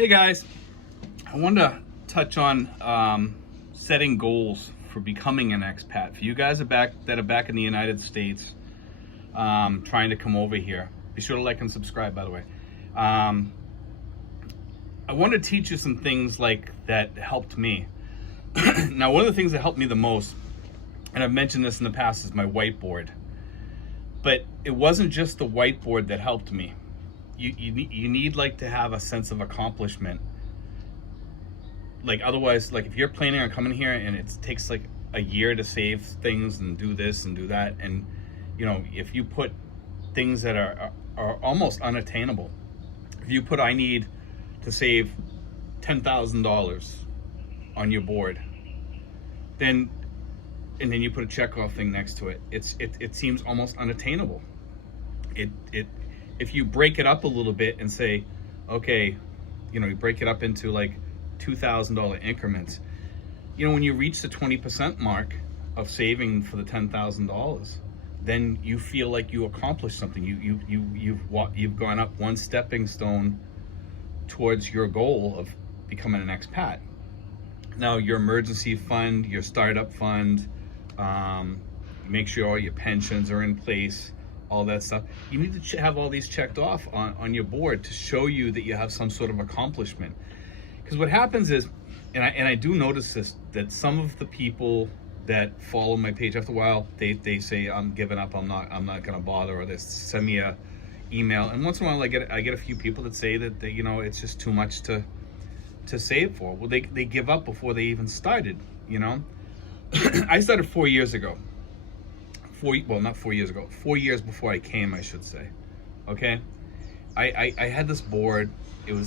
Hey guys, I wanted to touch on setting goals for becoming an expat. For you guys that are back in the United States, trying to come over here, be sure to like and subscribe, by the way. I want to teach you some things like that helped me. Now, one of the things that helped me the most, and I've mentioned this in the past, is my whiteboard. But it wasn't just the whiteboard that helped me. You need like to have a sense of accomplishment. Like otherwise, like if you're planning on coming here and it takes like a year to save things and do this and do that, and you know, if you put things that are almost unattainable, if you put I need to save $10,000 on your board, and then you put a checkoff thing next to it, it seems almost unattainable. If you break it up a little bit and say, okay, you know, you break it up into like $2,000 increments, you know, when you reach the 20% mark of saving for the $10,000, then you feel like you accomplished something. You've gone up one stepping stone towards your goal of becoming an expat. Now, your emergency fund, your startup fund, make sure all your pensions are in place, all that stuff. You need to have all these checked off on your board to show you that you have some sort of accomplishment. Because what happens is, and I do notice this, that some of the people that follow my page, after a while, they say, I'm giving up, I'm not gonna bother, or they send me a email. And once in a while I get a few people that say that you know, it's just too much to save for. Well, they give up before they even started, you know. I started 4 years ago. 4 years before I came, I should say. Okay, I had this board. It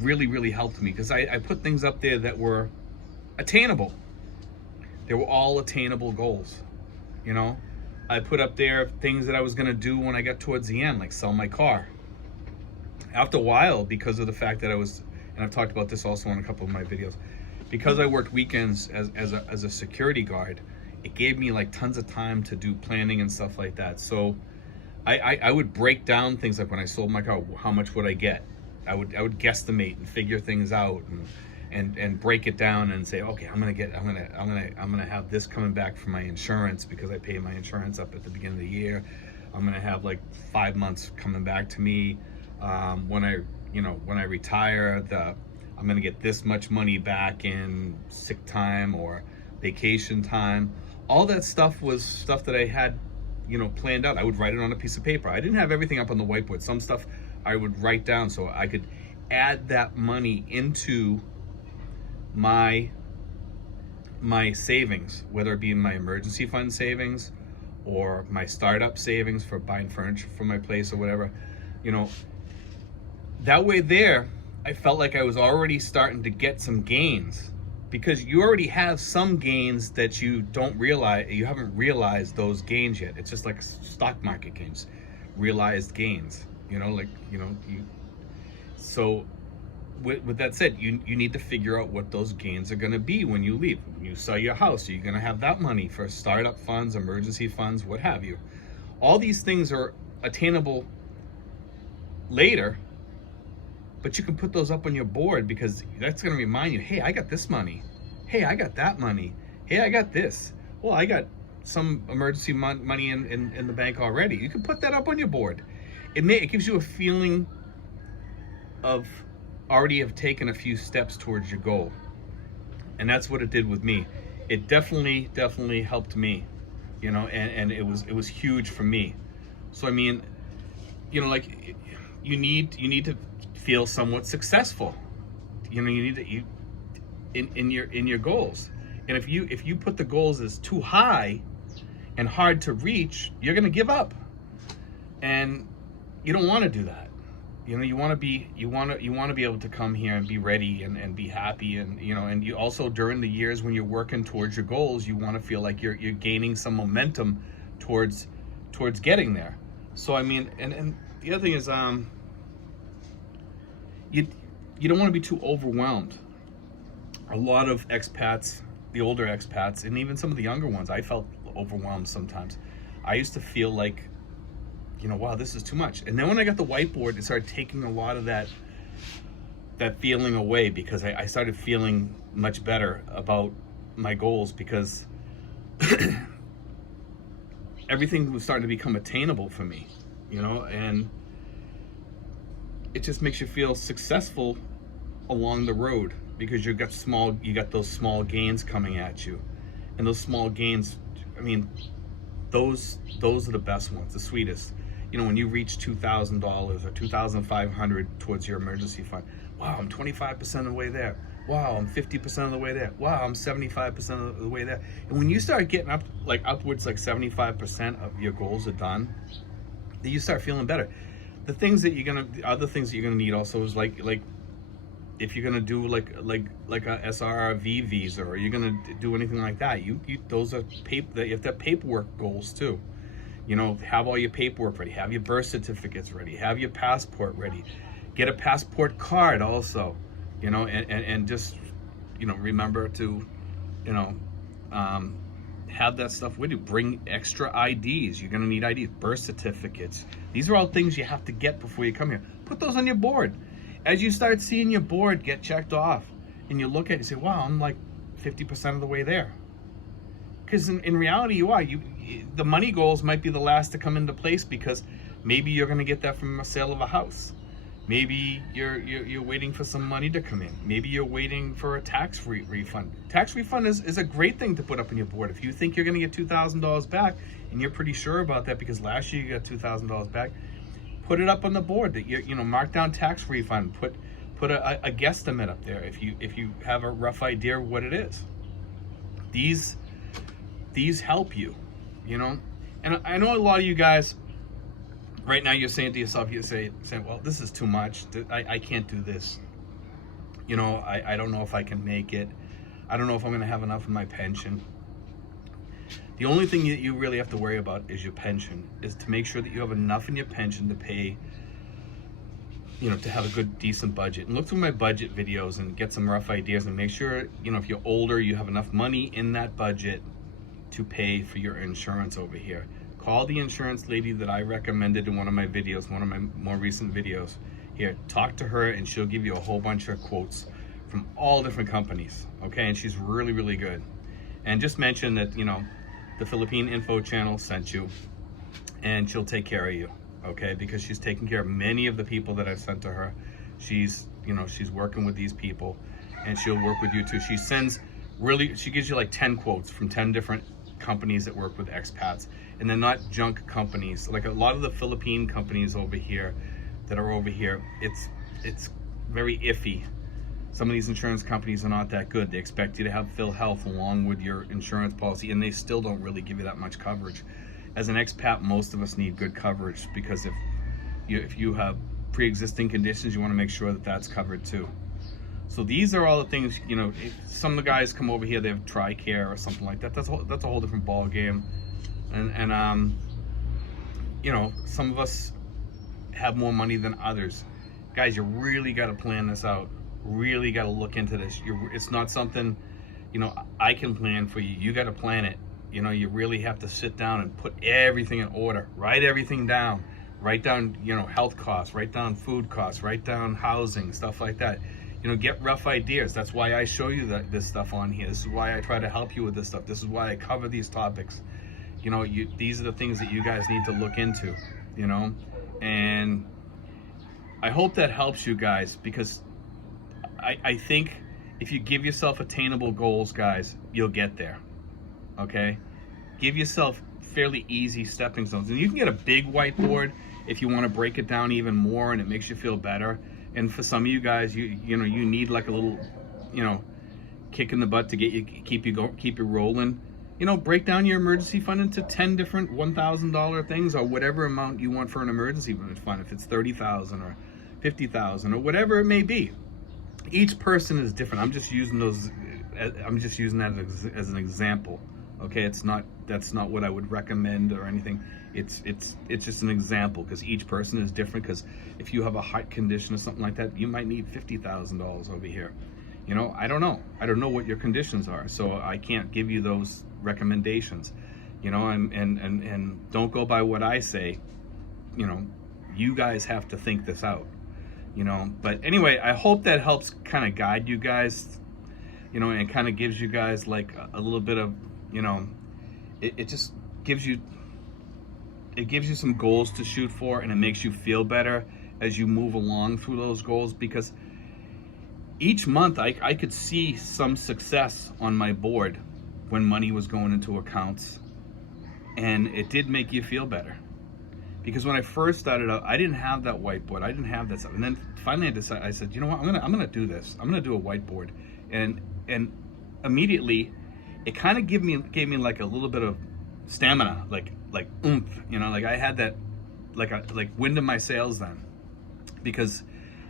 really helped me, because I put things up there that were attainable. They were all attainable goals, you know. I put up there things that I was gonna do when I got towards the end, like sell my car. After a while, because of the fact that I was, and I've talked about this also in a couple of my videos, because I worked weekends as a security guard, it gave me like tons of time to do planning and stuff like that. So I would break down things, like when I sold my car, how much would I get? I would guesstimate and figure things out and break it down and say, okay, I'm gonna have this coming back from my insurance, because I pay my insurance up at the beginning of the year. I'm gonna have like 5 months coming back to me. When I retire, I'm gonna get this much money back in sick time or vacation time. All that stuff was stuff that I had, you know, planned out. I would write it on a piece of paper. I didn't have everything up on the whiteboard. Some stuff I would write down so I could add that money into my savings, whether it be my emergency fund savings or my startup savings for buying furniture for my place or whatever. You know, that way there, I felt like I was already starting to get some gains, because you already have some gains that you don't realize. You haven't realized those gains yet. It's just like stock market gains, realized gains, you know, like, you know, so with that said, you need to figure out what those gains are going to be when you leave. When you sell your house, you're going to have that money for startup funds, emergency funds, what have you. All these things are attainable later, but you can put those up on your board, because that's going to remind you, hey, I got this money. Hey, I got that money. Hey, I got this. Well, I got some emergency money in the bank already. You can put that up on your board. It gives you a feeling of already have taken a few steps towards your goal. And that's what it did with me. It definitely helped me, you know, and it was huge for me. So I mean, you know, like you need to feel somewhat successful. You know, you need to in your goals. And if you put the goals as too high and hard to reach, you're going to give up. And you don't want to do that. You know, you want to be able to come here and be ready and be happy, and you know, and you also, during the years when you're working towards your goals, you want to feel like you're gaining some momentum towards getting there. So I mean, and the other thing is, you don't want to be too overwhelmed. A lot of expats, the older expats, and even some of the younger ones, I felt overwhelmed sometimes. I used to feel like, you know, wow, this is too much. And then when I got the whiteboard, it started taking a lot of that that feeling away, because I started feeling much better about my goals, because everything was starting to become attainable for me, you know, and it just makes you feel successful along the road, because you got those small gains coming at you, and those small gains, I mean, those are the best ones, the sweetest. You know, when you reach $2,000 or $2,500 towards your emergency fund, wow, I'm 25% of the way there. Wow, I'm 50% of the way there. Wow, I'm 75% of the way there. And when you start getting up, like upwards, like 75% of your goals are done, then you start feeling better. The things that other things that you're gonna need also is like if you're gonna do like a SRV visa, or you're gonna do anything like that, those are you have to have paperwork goals too. You know, have all your paperwork ready, have your birth certificates ready, have your passport ready, get a passport card also, you know, and just, you know, remember to, you know, have that stuff with you. Bring extra IDs. You're gonna need IDs, birth certificates. These are all things you have to get before you come here. Put those on your board. As you start seeing your board get checked off, and you look at it and say, wow, I'm like 50% of the way there. Because in reality, you are. The money goals might be the last to come into place, because maybe you're going to get that from a sale of a house. Maybe you're waiting for some money to come in. Maybe you're waiting for a tax refund. Tax refund is a great thing to put up on your board. If you think you're going to get $2,000 back, and you're pretty sure about that because last year you got $2,000 back, put it up on the board that you know, mark down tax refund. Put a guesstimate up there if you have a rough idea of what it is. These help you, you know. And I know a lot of you guys right now, you're saying to yourself, you're saying, well, this is too much. I can't do this. You know, I don't know if I can make it. I don't know if I'm going to have enough in my pension. The only thing that you really have to worry about is your pension, is to make sure that you have enough in your pension to pay, you know, to have a good, decent budget. And look through my budget videos and get some rough ideas, and make sure, you know, if you're older, you have enough money in that budget to pay for your insurance over here. Call the insurance lady that I recommended in one of my videos, one of my more recent videos. Here, talk to her, and she'll give you a whole bunch of quotes from all different companies, okay? And she's really, really good. And just mention that, you know, the Philippine Info channel sent you, and she'll take care of you, okay? Because she's taking care of many of the people that I've sent to her. She's, you know, she's working with these people, and she'll work with you too. She gives you like 10 quotes from 10 different companies that work with expats, and they're not junk companies. Like a lot of the Philippine companies over here that are over here, it's very iffy. Some of these insurance companies are not that good. They expect you to have PhilHealth along with your insurance policy, and they still don't really give you that much coverage. As an expat, most of us need good coverage, because if you have pre-existing conditions, you want to make sure that that's covered too. So these are all the things, you know. Some of the guys come over here, they have TRICARE or something like that. That's a whole different ball game. And you know, some of us have more money than others. Guys, you really got to plan this out. Really got to look into this. It's not something, you know, I can plan for you. You got to plan it. You know, you really have to sit down and put everything in order. Write everything down. Write down, you know, health costs. Write down food costs. Write down housing, stuff like that. You know, get rough ideas. That's why I show you this stuff on here. This is why I try to help you with this stuff. This is why I cover these topics. You know, these are the things that you guys need to look into, you know. And I hope that helps you guys, because I think if you give yourself attainable goals, guys, you'll get there, okay? Give yourself fairly easy stepping stones. And you can get a big whiteboard if you want to break it down even more and it makes you feel better. And for some of you guys, you know, you need like a little, you know, kick in the butt to keep you rolling. You know, break down your emergency fund into 10 different $1,000 things, or whatever amount you want for an emergency fund, if it's $30,000 or $50,000 or whatever it may be. Each person is different. I'm just using that as an example. Okay, that's not what I would recommend or anything. It's just an example, because each person is different. Because if you have a heart condition or something like that, you might need $50,000 over here. You know, I don't know what your conditions are, so I can't give you those recommendations. You know, and don't go by what I say. You know, you guys have to think this out. you know. But anyway, I hope that helps kind of guide you guys, you know, and kind of gives you guys like a little bit of, you know, it just gives you, it gives you some goals to shoot for, and it makes you feel better as you move along through those goals, because each month I could see some success on my board when money was going into accounts, and it did make you feel better. Because when I first started out, I didn't have that whiteboard. I didn't have that stuff. And then finally I said, you know what, I'm gonna do this. I'm gonna do a whiteboard. And immediately it kind of gave me like a little bit of stamina, like oomph, you know, like I had that like wind in my sails then, because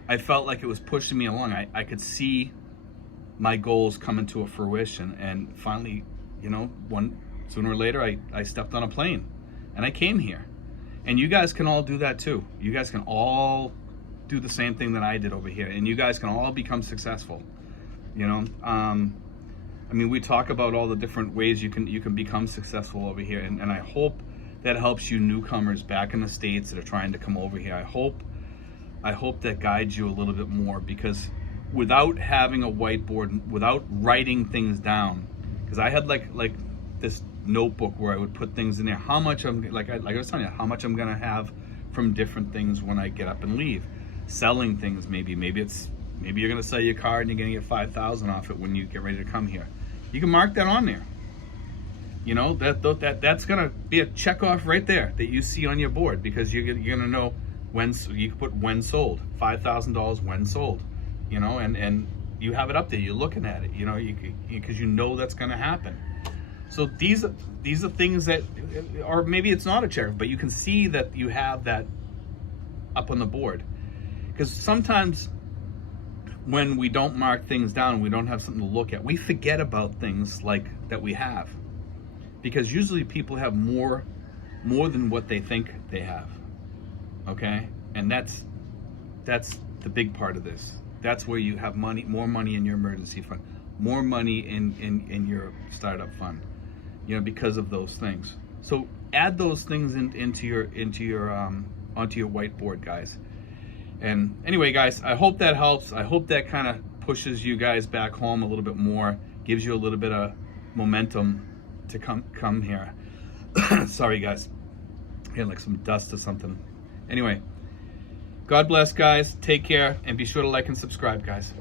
I felt like it was pushing me along. I could see my goals coming to a fruition, and finally, you know, sooner or later I stepped on a plane and I came here. And you guys can all do that too. You guys can all do the same thing that I did over here, and you guys can all become successful. You know, I mean, we talk about all the different ways you can become successful over here, and I hope that helps you newcomers back in the States that are trying to come over here. I hope that guides you a little bit more, because without having a whiteboard, without writing things down, because I had like this notebook where I would put things in there, how much I'm like I was telling you, how much I'm gonna have from different things when I get up and leave, selling things. Maybe you're gonna sell your car and you're gonna get 5,000 off it when you get ready to come here. You can mark that on there. You know, that's gonna be a check off right there that you see on your board, because you're gonna know when. You can put when sold, $5,000 when sold. You know, and you have it up there. You're looking at it. You know, because you know that's gonna happen. So these are things that, or maybe it's not a check, but you can see that you have that up on the board. Because sometimes when we don't mark things down, we don't have something to look at, we forget about things like that we have. Because usually people have more than what they think they have. Okay? And that's the big part of this. That's where you have money, more money in your emergency fund, more money in your startup fund. You know, because of those things. So add those things onto your whiteboard, guys. And anyway, guys, I hope that helps. I hope that kind of pushes you guys back home a little bit more, gives you a little bit of momentum to come here. Sorry, guys. I had like some dust or something. Anyway, God bless, guys. Take care, and be sure to like and subscribe, guys.